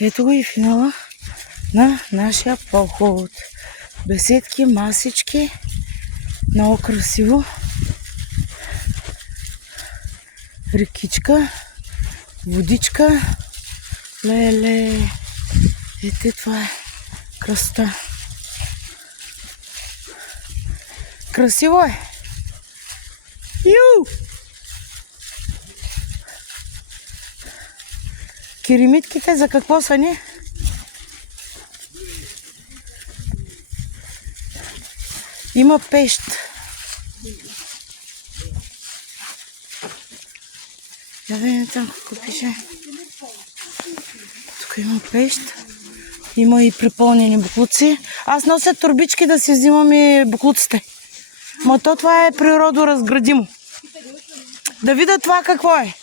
Ето го и финала на нашия поход. Беседки, масички. Много красиво. Рекичка, водичка. Леле. Ето това е красота. Красиво е. Ю! Керемитките за какво са ни? Има пещ. Я да видим там какво пише. Тук има пещ. Има и препълнени буклуци. Аз нося турбички да си взимам и буклуците. Ма то това е природоразградимо. Да видя това какво е.